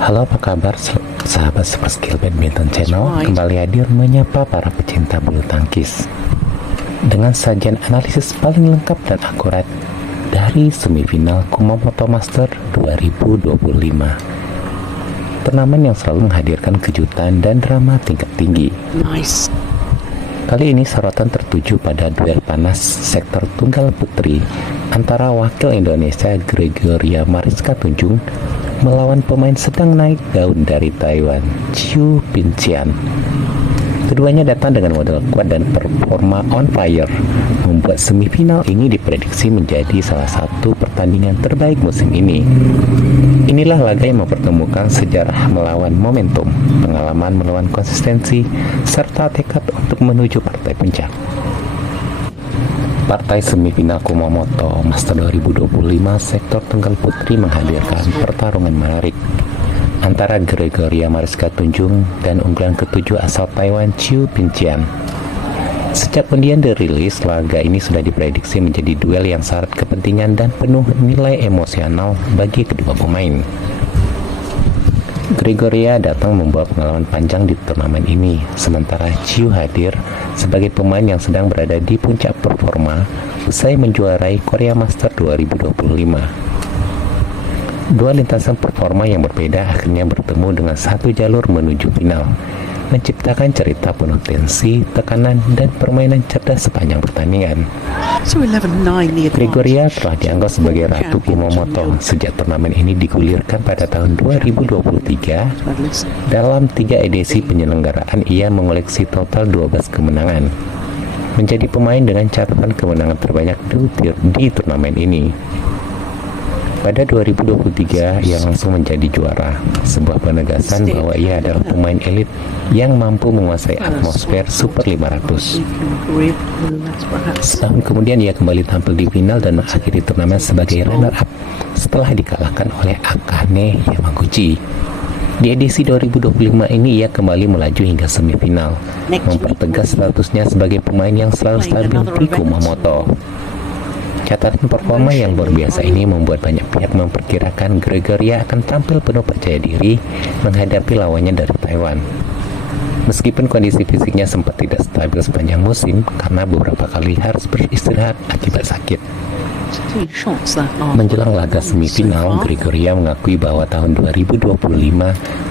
Halo, apa kabar sahabat Super Skill Badminton Channel? Kembali hadir menyapa para pecinta bulu tangkis dengan sajian analisis paling lengkap dan akurat dari semifinal Kumamoto Master 2025. Turnamen yang selalu menghadirkan kejutan dan drama tingkat tinggi. Nice. Kali ini sorotan tertuju pada duel panas sektor tunggal putri antara wakil Indonesia Gregoria Mariska Tunjung melawan pemain sedang naik daun dari Taiwan, Chiu Pincian. Keduanya datang dengan modal kuat dan performa on fire, membuat semifinal ini diprediksi menjadi salah satu pertandingan terbaik musim ini. Inilah laga yang mempertemukan sejarah melawan momentum, pengalaman melawan konsistensi, serta tekad untuk menuju partai puncak. Partai semifinal Kumamoto Master 2025 sektor tunggal putri menghadirkan pertarungan menarik antara Gregoria Mariska Tunjung dan unggulan ketujuh asal Taiwan Chiu Pincian. Sejak undian dirilis, laga ini sudah diprediksi menjadi duel yang syarat kepentingan dan penuh nilai emosional bagi kedua pemain. Gregoria datang membawa pengalaman panjang di turnamen ini, sementara Chiu hadir sebagai pemain yang sedang berada di puncak performa usai menjuarai Korea Master 2025. Dua lintasan performa yang berbeda akhirnya bertemu dengan satu jalur menuju final, menciptakan cerita penuh tensi, tekanan, dan permainan cerdas sepanjang pertandingan. Gregoria telah dianggap sebagai Ratu Kumamoto sejak turnamen ini digulirkan pada tahun 2023. Dalam 3 edisi penyelenggaraan, ia mengoleksi total 12 kemenangan, menjadi pemain dengan catatan kemenangan terbanyak di turnamen ini. Pada 2023, ia langsung menjadi juara, sebuah penegasan bahwa ia adalah pemain elit yang mampu menguasai atmosfer Super 500. Setahun kemudian, ia kembali tampil di final dan mengakhiri turnamen sebagai runner-up setelah dikalahkan oleh Akane Yamaguchi. Di edisi 2025 ini, ia kembali melaju hingga semifinal, mempertegas statusnya sebagai pemain yang selalu stabil di Kumamoto. Catatan performa yang luar biasa ini membuat banyak pihak memperkirakan Gregoria akan tampil penuh percaya diri menghadapi lawannya dari Taiwan. Meskipun kondisi fisiknya sempat tidak stabil sepanjang musim karena beberapa kali harus beristirahat akibat sakit. Menjelang laga semifinal, Gregoria mengakui bahwa tahun 2025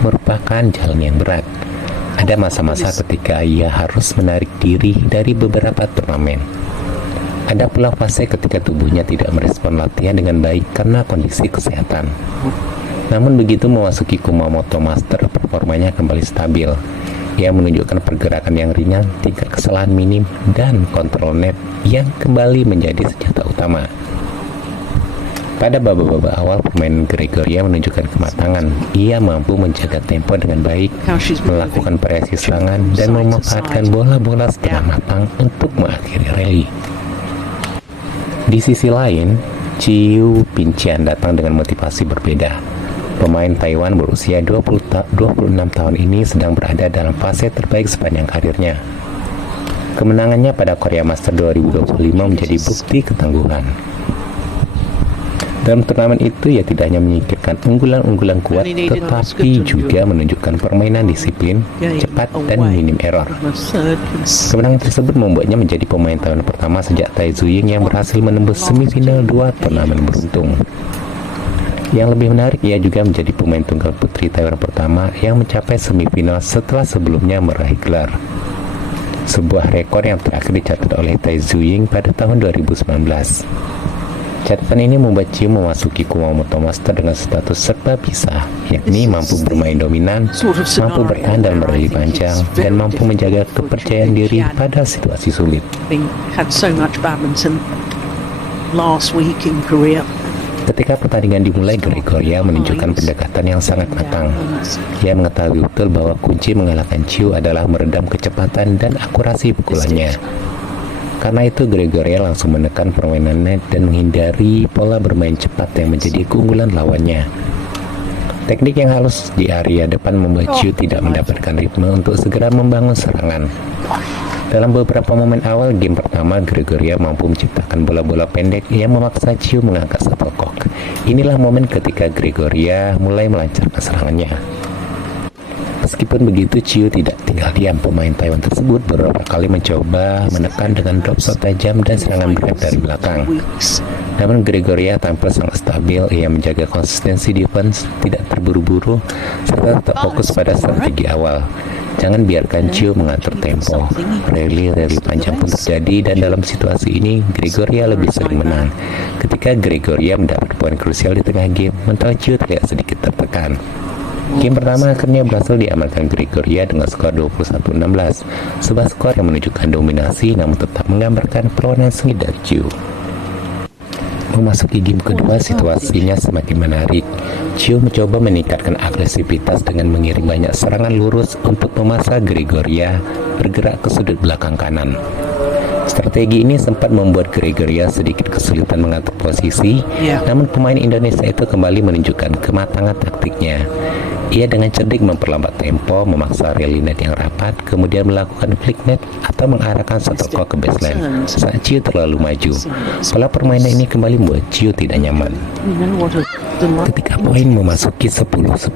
merupakan jalan yang berat. Ada masa-masa ketika ia harus menarik diri dari beberapa turnamen. Ada pula fase ketika tubuhnya tidak merespon latihan dengan baik karena kondisi kesehatan. Namun begitu memasuki Kumamoto Master, performanya kembali stabil. Ia menunjukkan pergerakan yang ringan, tingkat kesalahan minim, dan kontrol net yang kembali menjadi senjata utama. Pada babak-babak awal, pemain Gregoria menunjukkan kematangan. Ia mampu menjaga tempo dengan baik, melakukan variasi serangan, dan memanfaatkan bola-bola setengah matang untuk mengakhiri rally. Di sisi lain, Chiu Pincian datang dengan motivasi berbeda. Pemain Taiwan berusia 26 tahun ini sedang berada dalam fase terbaik sepanjang karirnya. Kemenangannya pada Korea Master 2025 menjadi bukti ketangguhan. Dalam turnamen itu, ia tidak hanya menyingkirkan unggulan-unggulan kuat, tetapi juga menunjukkan permainan disiplin, cepat, dan minim error. Kemenangan tersebut membuatnya menjadi pemain Taiwan pertama sejak Tai Tzu-ying yang berhasil menembus semifinal 2 turnamen beruntun. Yang lebih menarik, ia juga menjadi pemain tunggal putri Taiwan pertama yang mencapai semifinal setelah sebelumnya meraih gelar. Sebuah rekor yang terakhir dicatat oleh Tai Tzu-ying pada tahun 2019. Catatan ini membuat Chiu memasuki Kumamoto Master dengan status serba bisa, yakni mampu bermain dominan, mampu bertahan dan berlari panjang, dan mampu menjaga kepercayaan diri pada situasi sulit. Ketika pertandingan dimulai, Gregoria menunjukkan pendekatan yang sangat matang. Ia mengetahui betul bahwa kunci mengalahkan Chiu adalah meredam kecepatan dan akurasi pukulannya. Karena itu, Gregoria langsung menekan permainan net dan menghindari pola bermain cepat yang menjadi keunggulan lawannya. Teknik yang halus di area depan membuat Chiu tidak mendapatkan ritme untuk segera membangun serangan. Dalam beberapa momen awal game pertama, Gregoria mampu menciptakan bola-bola pendek yang memaksa Chiu mengangkat shuttlecock. Inilah momen ketika Gregoria mulai melancarkan serangannya. Meskipun begitu, Chiu tidak tinggal diam. Pemain Taiwan tersebut beberapa kali mencoba menekan dengan drop shot tajam dan serangan backhand dari belakang. Namun Gregoria tampil sangat stabil. Ia menjaga konsistensi defense, tidak terburu-buru, serta tetap fokus pada strategi awal. Jangan biarkan Chiu mengatur tempo. Rally panjang pun terjadi, dan dalam situasi ini Gregoria lebih sering menang. Ketika Gregoria mendapat poin krusial di tengah game, mental Chiu terlihat sedikit tertekan. Game pertama akhirnya berhasil diamankan Gregoria dengan skor 21-16, sebuah skor yang menunjukkan dominasi namun tetap menggambarkan perlawanan sengit dari Chiu. Memasuki game kedua, situasinya semakin menarik. Chiu mencoba meningkatkan agresivitas dengan mengirim banyak serangan lurus untuk memaksa Gregoria bergerak ke sudut belakang kanan. Strategi ini sempat membuat Gregoria sedikit kesulitan mengatur posisi, namun pemain Indonesia itu kembali menunjukkan kematangan taktiknya. Ia dengan cerdik memperlambat tempo, memaksa rally net yang rapat, kemudian melakukan flick net atau mengarahkan shuttle ke baseline saat Chiu terlalu maju. Pola permainan ini kembali membuat Chiu tidak nyaman. Ketika poin memasuki 10-10,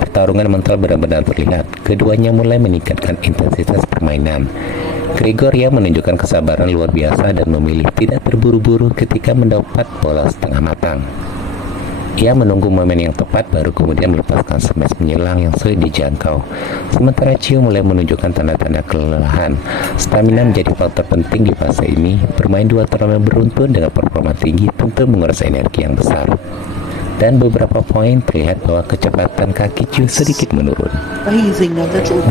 pertarungan mental benar-benar terlihat. Keduanya mulai meningkatkan intensitas permainan. Gregoria menunjukkan kesabaran luar biasa dan memilih tidak terburu-buru ketika mendapat bola setengah matang. Ia menunggu momen yang tepat baru kemudian melepaskan smash menyilang yang sulit dijangkau. Sementara Chiu mulai menunjukkan tanda-tanda kelelahan. Stamina menjadi faktor penting di fase ini. Bermain dua turnamen beruntun dengan performa tinggi tentu menguras energi yang besar. Dan beberapa poin terlihat bahwa kecepatan kaki Chiu sedikit menurun.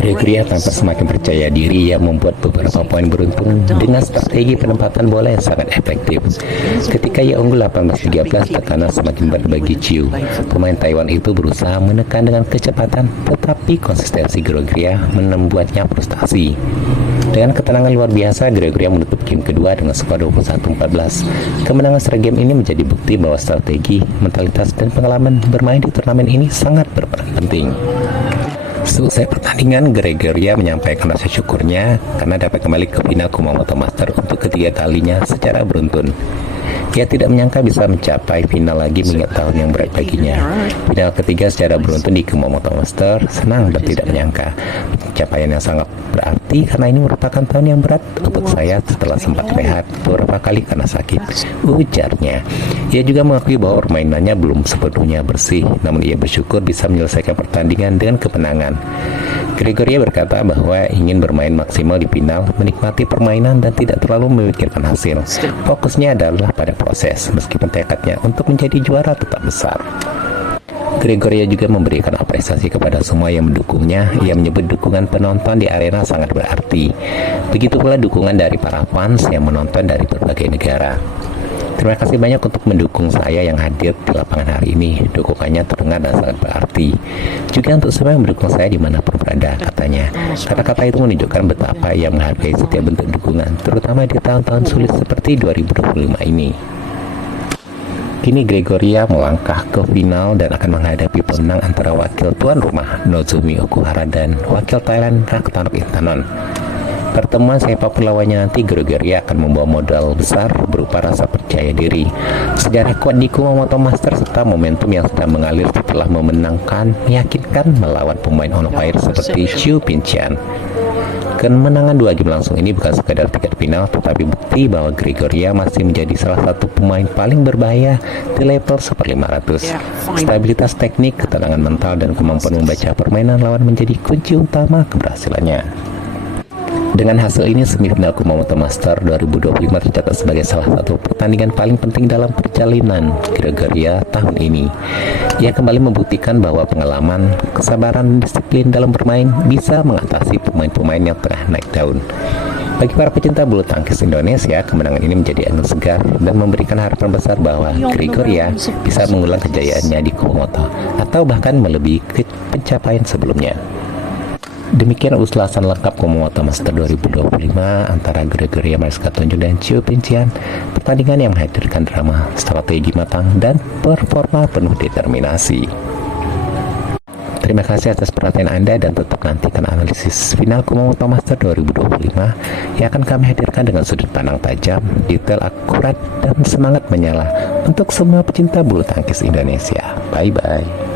Gregoria tampak semakin percaya diri. Ia membuat beberapa poin beruntung dengan strategi penempatan bola yang sangat efektif. Ketika ia unggul 18-13, tekanan semakin berat bagi Chiu. Pemain Taiwan itu berusaha menekan dengan kecepatan, tetapi konsistensi Gregoria membuatnya frustasi. Dengan ketenangan luar biasa, Gregoria menutup game kedua dengan skor 21-14. Kemenangan seragam ini menjadi bukti bahwa strategi, mentalitas, dan pengalaman bermain di turnamen ini sangat berperan penting. Selesai pertandingan, Gregoria menyampaikan rasa syukurnya karena dapat kembali ke final Kumamoto Master untuk ketiga kalinya secara beruntun. Ia tidak menyangka bisa mencapai final lagi mengingat tahun yang berat baginya. Final ketiga secara beruntun di Kumamoto Master, senang dan tidak menyangka. Pencapaian yang sangat berarti karena ini merupakan tahun yang berat untuk saya setelah sempat rehat beberapa kali karena sakit, ujarnya. Ia juga mengakui bahwa permainannya belum sepenuhnya bersih, namun ia bersyukur bisa menyelesaikan pertandingan dengan kemenangan. Gregoria berkata bahwa ingin bermain maksimal di final, menikmati permainan dan tidak terlalu memikirkan hasil. Fokusnya adalah pada proses, meskipun tekadnya untuk menjadi juara tetap besar. Gregoria juga memberikan apresiasi kepada semua yang mendukungnya. Ia menyebut dukungan penonton di arena sangat berarti. Begitu pula dukungan dari para fans yang menonton dari berbagai negara. Terima kasih banyak untuk mendukung saya yang hadir di lapangan hari ini. Dukungannya terdengar dan sangat berarti. Juga untuk semua yang mendukung saya dimanapun berada, katanya. Kata-kata itu menunjukkan betapa ia menghargai setiap bentuk dukungan, terutama di tahun-tahun sulit seperti 2025 ini. Kini Gregoria melangkah ke final dan akan menghadapi pemenang antara wakil tuan rumah Nozumi Okuhara dan wakil Thailand Raktanok Intanon. Pertemuan sepak lawannya nanti, Gregoria akan membawa modal besar berupa rasa percaya diri, sejarah kuat di Kumamoto Master, serta momentum yang sedang mengalir setelah meyakinkan melawan pemain on fire seperti Chiu Pincian. Kemenangan dua game langsung ini bukan sekadar tiket final, tetapi bukti bahwa Gregoria masih menjadi salah satu pemain paling berbahaya di level Super 500. Stabilitas teknik, ketenangan mental, dan kemampuan membaca permainan lawan menjadi kunci utama keberhasilannya. Dengan hasil ini, semifinal Kumamoto Master 2025 tercatat sebagai salah satu pertandingan paling penting dalam perjalanan Gregoria tahun ini. Ia kembali membuktikan bahwa pengalaman, kesabaran, dan disiplin dalam bermain bisa mengatasi pemain-pemain yang tengah naik daun. Bagi para pecinta bulu tangkis Indonesia, kemenangan ini menjadi angin segar dan memberikan harapan besar bahwa Gregoria bisa mengulang kejayaannya di Kumamoto atau bahkan melebihi pencapaian sebelumnya. Demikian ulasan lengkap Kumamoto Master 2025 antara Gregoria Mariska Tunjung dan Chiu Pincian. Pertandingan yang menghadirkan drama, strategi matang, dan performa penuh determinasi. Terima kasih atas perhatian Anda dan tetap nantikan analisis final Kumamoto Master 2025 yang akan kami hadirkan dengan sudut pandang tajam, detail akurat, dan semangat menyala untuk semua pecinta bulu tangkis Indonesia. Bye-bye.